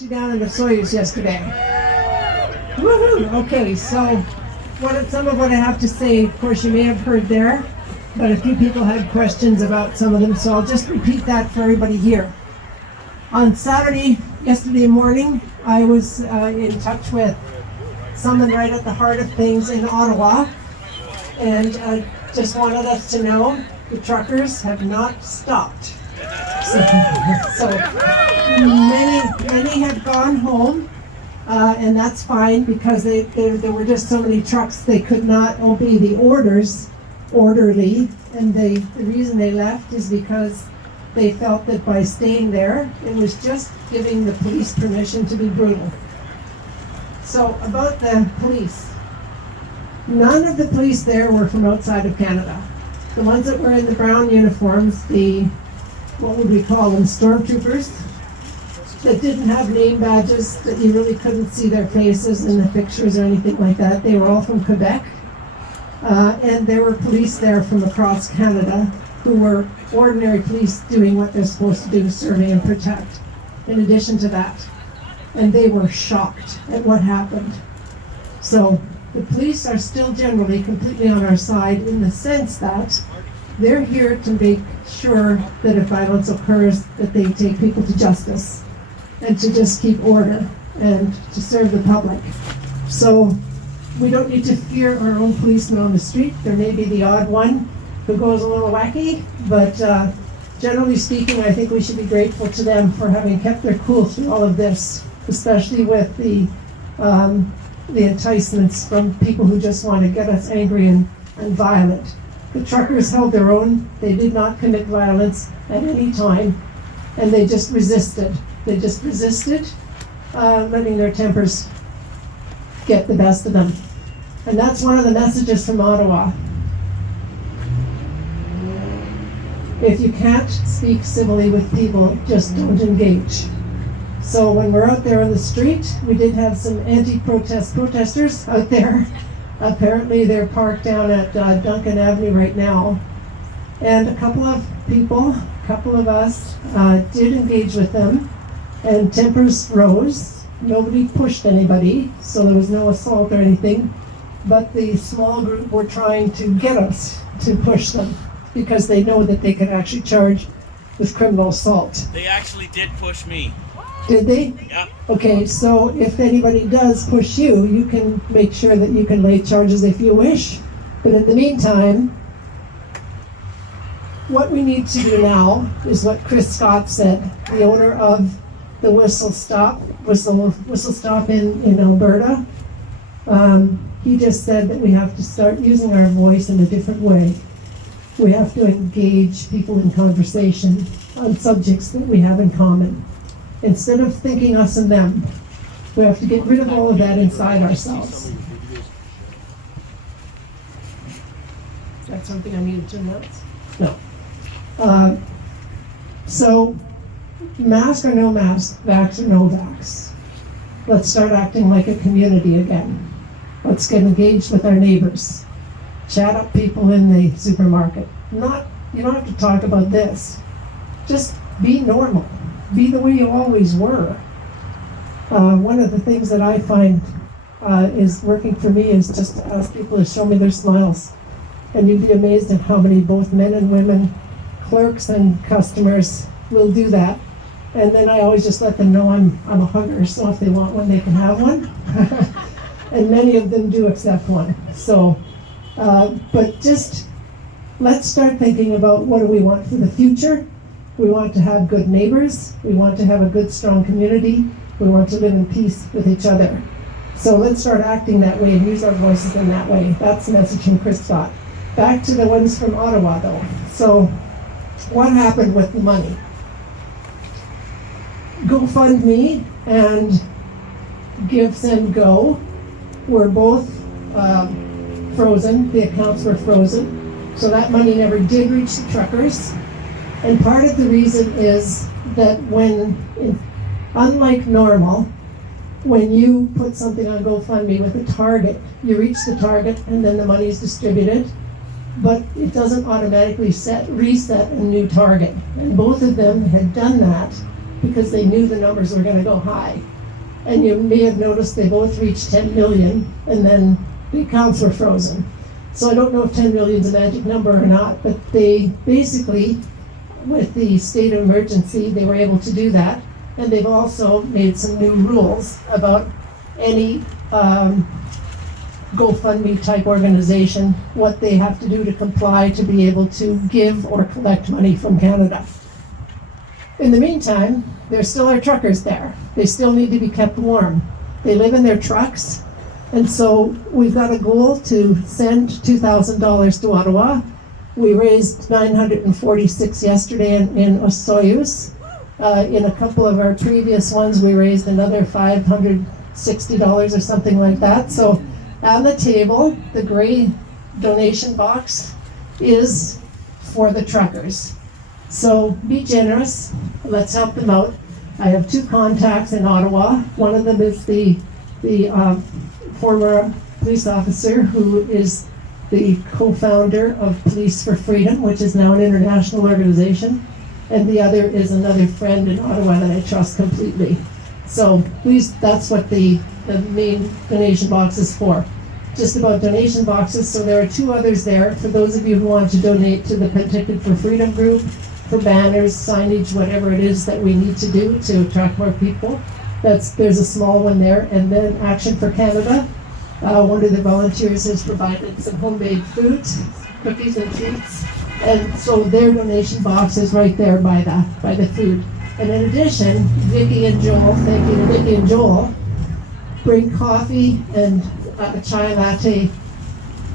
you down in the Soyuz yesterday. Woohoo! Okay, so some of what I have to say, of course, you may have heard there, but a few people had questions about some of them, so I'll just repeat that for everybody here. On Saturday, yesterday morning, I was in touch with someone right at the heart of things in Ottawa, and just wanted us to know the truckers have not stopped. So many have gone home, and that's fine because there were just so many trucks they could not obey the orders orderly, and the reason they left is because they felt that by staying there, it was just giving the police permission to be brutal. So about the police, none of the police there were from outside of Canada. The ones that were in the brown uniforms, what would we call them, stormtroopers, that didn't have name badges, that you really couldn't see their faces in the pictures or anything like that. They were all from Quebec. And there were police there from across Canada who were ordinary police doing what they're supposed to do, survey and protect, in addition to that. And they were shocked at what happened. So the police are still generally completely on our side in the sense that they're here to make sure that if violence occurs, that they take people to justice and to just keep order and to serve the public. So we don't need to fear our own policemen on the street. There may be the odd one who goes a little wacky, but generally speaking, I think we should be grateful to them for having kept their cool through all of this, especially with the enticements from people who just want to get us angry and violent. The truckers held their own. They did not commit violence at any time, and they just resisted. They just resisted letting their tempers get the best of them. And that's one of the messages from Ottawa. If you can't speak civilly with people, just don't engage. So when we're out there on the street, we did have some protesters out there. Apparently they're parked down at Duncan Avenue right now. And a couple of people, a couple of us, did engage with them, and tempers rose. Nobody pushed anybody, so there was no assault or anything. But the small group were trying to get us to push them because they know that they could actually charge with criminal assault. They actually did push me. Did they? Yeah. Okay, so if anybody does push you, you can make sure that you can lay charges if you wish. But in the meantime, what we need to do now is what Chris Scott said, the owner of the Whistle Stop in Alberta. He just said that we have to start using our voice in a different way. We have to engage people in conversation on subjects that we have in common. Instead of thinking us and them, we have to get rid of all of that inside ourselves. Is that something I needed to announce? No. So, mask or no mask, vax or no vax. Let's start acting like a community again. Let's get engaged with our neighbors. Chat up people in the supermarket. You don't have to talk about this. Just be normal. Be the way you always were. One of the things that I find is working for me is just to ask people to show me their smiles. And you'd be amazed at how many both men and women, clerks and customers will do that. And then I always just let them know I'm a hugger, so if they want one, they can have one. And many of them do accept one. So, but just let's start thinking about what do we want for the future. We want to have good neighbors. We want to have a good, strong community. We want to live in peace with each other. So let's start acting that way and use our voices in that way. That's the message from Chris Scott. Back to the ones from Ottawa, though. So what happened with the money? GoFundMe and GiveSendGo were both frozen. The accounts were frozen. So that money never did reach the truckers. And part of the reason is that unlike normal, when you put something on GoFundMe with a target, you reach the target and then the money is distributed, but it doesn't automatically reset a new target. And both of them had done that, because they knew the numbers were going to go high. And you may have noticed they both reached 10 million, and then the accounts were frozen. So I don't know if 10 million is a magic number or not, but they basically, with the state of emergency, they were able to do that. And they've also made some new rules about any GoFundMe type organization, what they have to do to comply to be able to give or collect money from Canada. In the meantime, there still are truckers there. They still need to be kept warm. They live in their trucks, and so we've got a goal to send $2,000 to Ottawa. We raised $946 yesterday in Osoyoos. In a couple of our previous ones, we raised another $560 or something like that. So on the table, the gray donation box is for the truckers. So be generous, let's help them out. I have 2 contacts in Ottawa. One of them is the former police officer who is the co-founder of Police for Freedom, which is now an international organization. And the other is another friend in Ottawa that I trust completely. So please, that's what the main donation box is for. Just about donation boxes, so there are 2 others there for those of you who want to donate to the Penticton for Freedom group, for banners, signage, whatever it is that we need to do to attract more people. There's a small one there. And then Action for Canada, one of the volunteers has provided some homemade food, cookies and treats. And so their donation box is right there by the food. And in addition, Vicki and Joel, thank you to Vicki and Joel, bring coffee and a chai latte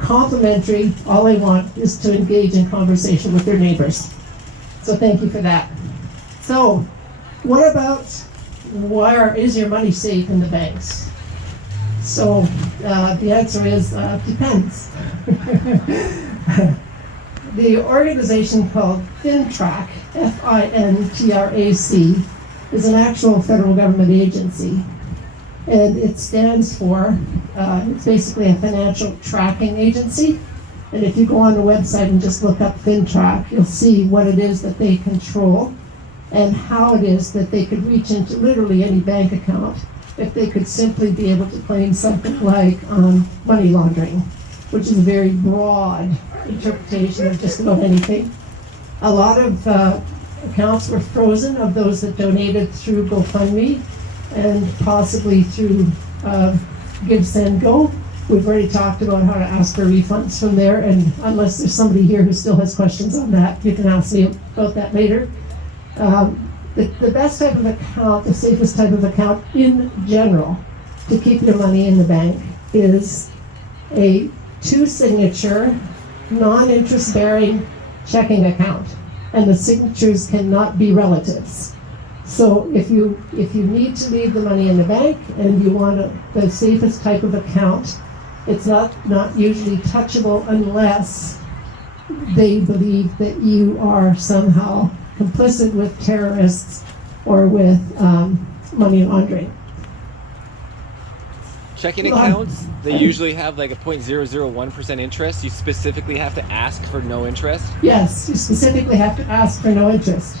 complimentary. All I want is to engage in conversation with their neighbors. So thank you for that. So what about, where is your money safe in the banks? So the answer is depends. The organization called FINTRAC, FINTRAC, is an actual federal government agency. And it stands for, it's basically a financial tracking agency. And if you go on the website and just look up FinTrack, you'll see what it is that they control and how it is that they could reach into literally any bank account if they could simply be able to claim something like money laundering, which is a very broad interpretation of just about anything. A lot of accounts were frozen of those that donated through GoFundMe and possibly through GiveSendGo. We've already talked about how to ask for refunds from there, and unless there's somebody here who still has questions on that, you can ask me about that later. The best type of account, the safest type of account in general to keep your money in the bank is a 2-signature, non-interest bearing checking account, and the signatures cannot be relatives. So if you need to leave the money in the bank and you want the safest type of account, it's not usually touchable unless they believe that you are somehow complicit with terrorists or with money laundering. Checking accounts, they usually have like a 0.001% interest. You specifically have to ask for no interest? Yes, you specifically have to ask for no interest.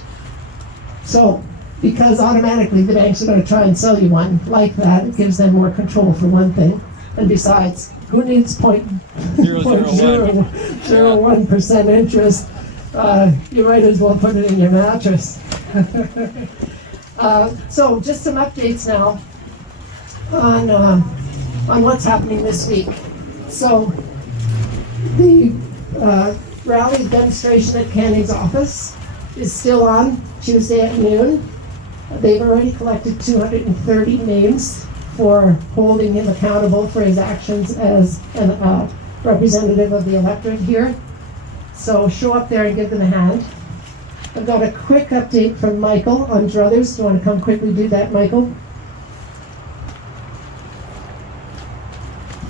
So, because automatically the banks are going to try and sell you one like that, it gives them more control for one thing. And besides, who needs 0.001% interest? You might as well put it in your mattress. So just some updates now on what's happening this week. So the rally demonstration at Canning's office is still on Tuesday at noon. They've already collected 230 names for holding him accountable for his actions as a representative of the electorate here. So show up there and give them a hand. I've got a quick update from Michael on Druthers. Do you want to come quickly do that, Michael?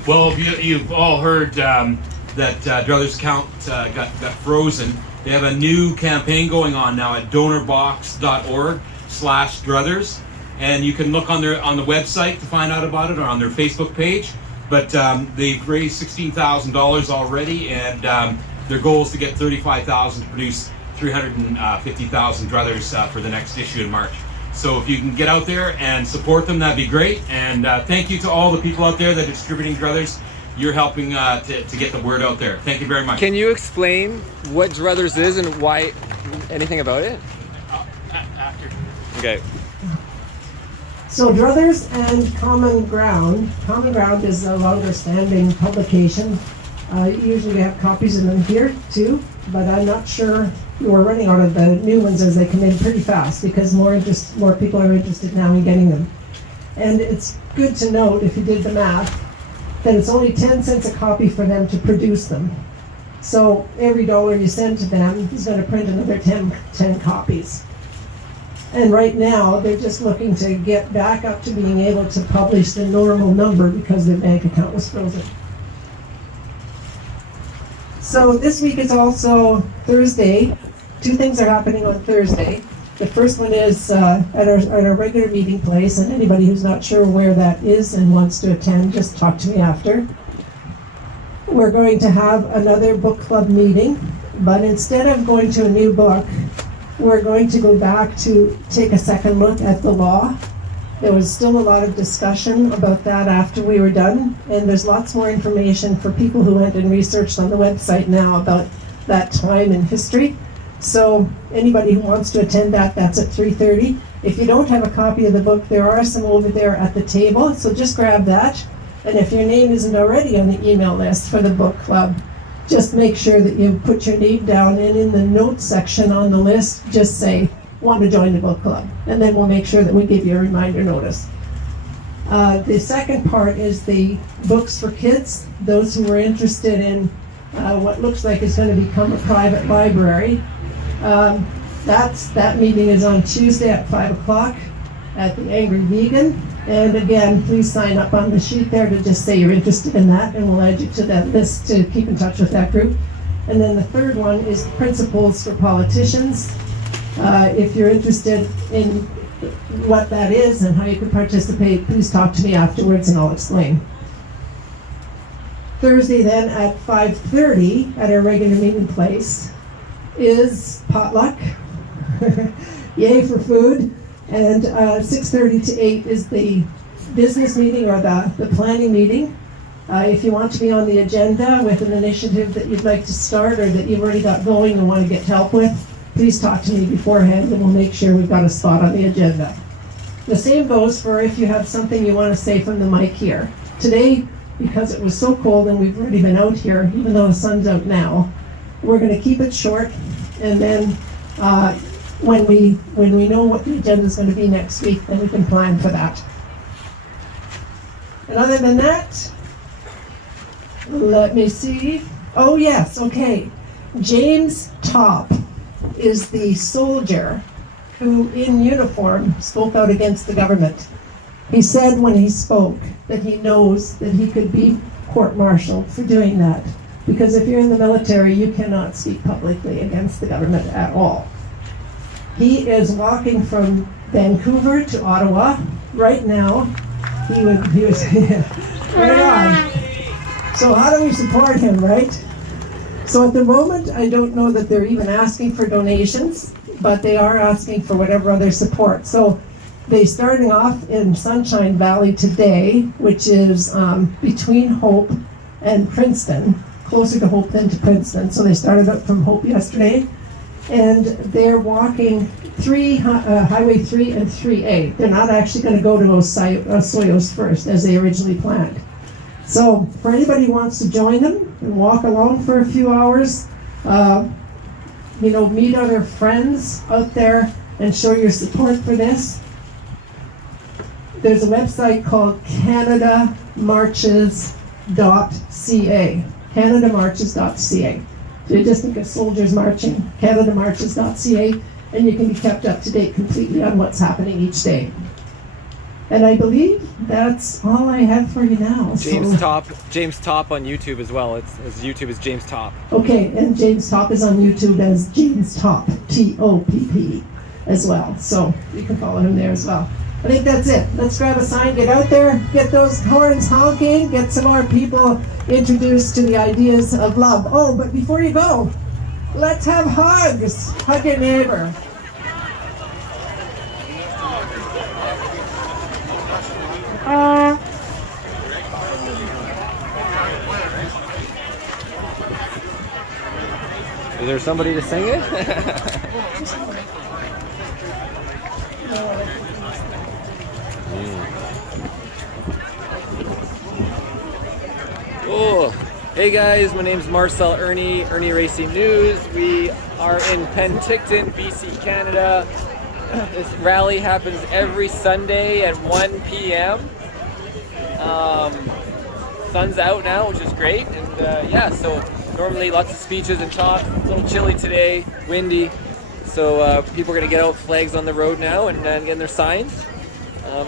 Well, you've all heard that Druthers account got frozen. They have a new campaign going on now at donorbox.org/Druthers, and you can look on the website to find out about it, or on their Facebook page. But they've raised $16,000 already, and their goal is to get 35,000 to produce 350,000 Druthers for the next issue in March. So if you can get out there and support them, that'd be great. And thank you to all the people out there that are distributing druthers. You're helping to get the word out there. Thank you very much. Can you explain what druthers is and why, anything about it? After. Okay. So Druthers and Common Ground. Common Ground is a longer standing publication. Usually we have copies of them here too, but I'm not sure. We're running out of the new ones as they come in pretty fast because more people are interested now in getting them. And it's good to note, if you did the math, that it's only 10 cents a copy for them to produce them. So every dollar you send to them is going to print another 10 copies. And right now, they're just looking to get back up to being able to publish the normal number because their bank account was frozen. So this week is also Thursday. Two things are happening on Thursday. The first one is at our regular meeting place, and anybody who's not sure where that is and wants to attend, just talk to me after. We're going to have another book club meeting, but instead of going to a new book, we're going to go back to take a second look at the law. There was still a lot of discussion about that after we were done, and there's lots more information for people who went and researched on the website now about that time in history. So anybody who wants to attend that, that's at 3:30. If you don't have a copy of the book, there are some over there at the table, so just grab that. And if your name isn't already on the email list for the book club, just make sure that you put your name down, and in the notes section on the list, just say, want to join the book club. And then we'll make sure that we give you a reminder notice. The second part is the books for kids, those who are interested in what looks like is going to become a private library. That meeting is on Tuesday at 5 o'clock at the Angry Vegan. And again, please sign up on the sheet there to just say you're interested in that, and we'll add you to that list to keep in touch with that group. And then the third one is Principles for Politicians. If you're interested in what that is and how you can participate, please talk to me afterwards and I'll explain. Thursday then at 5:30 at our regular meeting place is potluck. Yay for food. And 6:30 to 8 is the business meeting or the planning meeting. If you want to be on the agenda with an initiative that you'd like to start or that you've already got going and want to get help with, please talk to me beforehand and we'll make sure we've got a spot on the agenda. The same goes for if you have something you want to say from the mic here. Today, because it was so cold and we've already been out here, even though the sun's out now, we're going to keep it short, and then when we know what the agenda is going to be next week, then we can plan for that. And other than that, let me see. Oh yes, okay. James Topp is the soldier who, in uniform, spoke out against the government. He said when he spoke that he knows that he could be court-martialed for doing that, because if you're in the military, you cannot speak publicly against the government at all. He is walking from Vancouver to Ottawa right now. He was right on. So how do we support him, right? So at the moment, I don't know that they're even asking for donations, but they are asking for whatever other support. So they're starting off in Sunshine Valley today, which is between Hope and Princeton, closer to Hope than to Princeton. So they started up from Hope yesterday, and they're walking Highway 3 and 3A. They're not actually going to go to Osoyoos first, as they originally planned. So for anybody who wants to join them and walk along for a few hours, meet other friends out there and show your support for this. There's a website called CanadaMarches.ca. CanadaMarches.ca. So you just think of soldiers marching, CanadaMarches.ca, and you can be kept up to date completely on what's happening each day. And I believe that's all I have for you now. James Topp on YouTube as well. His YouTube is James Topp. Okay, and James Topp is on YouTube as James Topp, T-O-P-P as well. So you can follow him there as well. I think that's it. Let's grab a sign, get out there, get those horns honking, get some more people introduced to the ideas of love. Oh, but before you go, let's have hugs. Hug your neighbor. Is there somebody to sing it? Oh, hey guys, my name's Marcel Irnie, Irnieracing News. We are in Penticton, BC, Canada. This rally happens every Sunday at 1 p.m. Sun's out now, which is great, and yeah, so normally lots of speeches and talk. A little chilly today, windy, so people are gonna get out flags on the road now and getting their signs.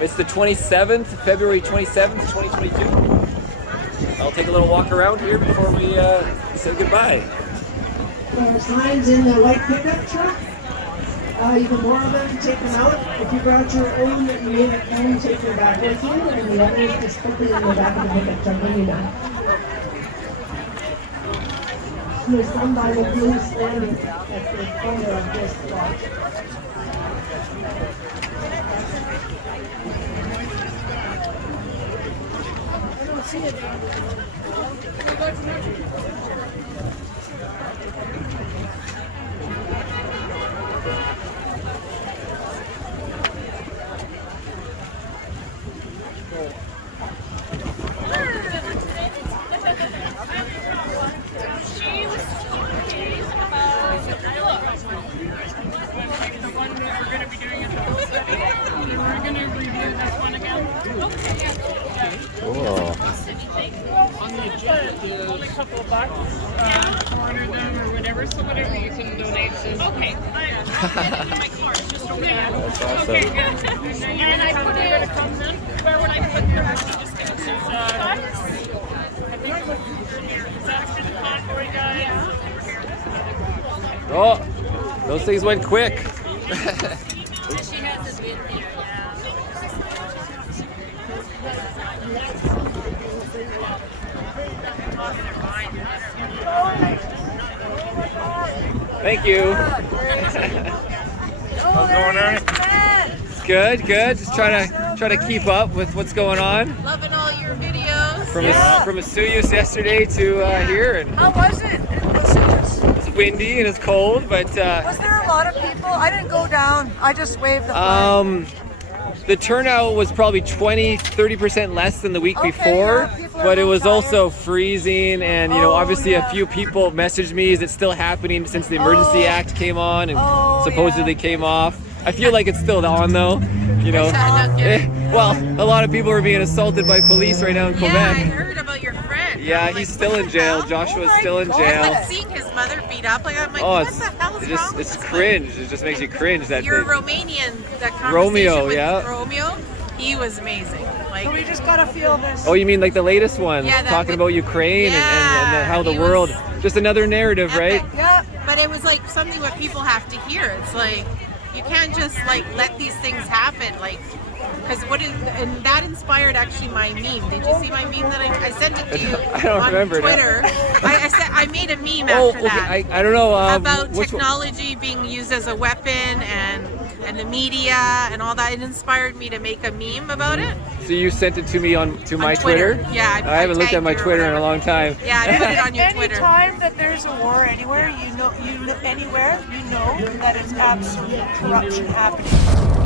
It's the 27th, February 27th, 2022. I'll take a little walk around here before we say goodbye. There are signs in the white pickup truck. You can borrow them, take them out. If you brought your own that you made at home, take them back with you, and the others just put them in the back of the pickup truck when you're done. There's some by the blue standing at the corner of this lot. I don't see it. Only a couple of bucks to order them or whatever, so whatever you can donate to. Okay, I'll my card. Just That's awesome. Okay, good. And I put it where would I put your just give it to I think is that for the Convoy guy? Oh, those things went quick. She has a bid here, Thank you. How's it going, Ernie? It's good, good. Just trying to keep up with what's going on. Loving all your videos. From Asuyus yesterday to here, and How was it? it's windy and it's cold, but Was there a lot of people? I didn't go down. I just waved the flag. the turnout was probably 20-30% less than the week Okay, before, yeah, people are but it a was little also freezing, and you know, Oh, obviously yeah. a few people messaged me, is it still happening since the Emergency Act came on and supposedly yeah. came off. I feel like it's still on though, you know. Well, a lot of people are being assaulted by police right now in Yeah, I Quebec. heard about your friend. Yeah, I'm he's like, still what in the jail. hell? Joshua's my still in God. jail. Like seeing his mother beat up, like I'm like, Oh, what the hell is wrong with it's this cringe. It just makes you cringe. That Your thing. Romanian, that conversation Romeo, with yeah. Romeo, he was amazing. Like, So we just gotta feel this. Oh, you mean like the latest one, Yeah, that talking with- about Ukraine and Yeah, how the he world, was just another narrative, right? epic. Yep. But it was like something what people have to hear. It's like you can't just like let these things happen, like. Because and that inspired actually my meme. Did you see my meme that I sent it to you I don't on remember that. Twitter? I made a meme Oh, after okay. that. I don't know. About which one? technology being used as a weapon and the media and all that. It inspired me to make a meme about it. So you sent it to me to my Twitter. Twitter? Yeah, I haven't looked at tagged my you or Twitter in a whatever. long time. Yeah, I put it on your Twitter. Anytime that there's a war anywhere, you know that it's absolute corruption happening.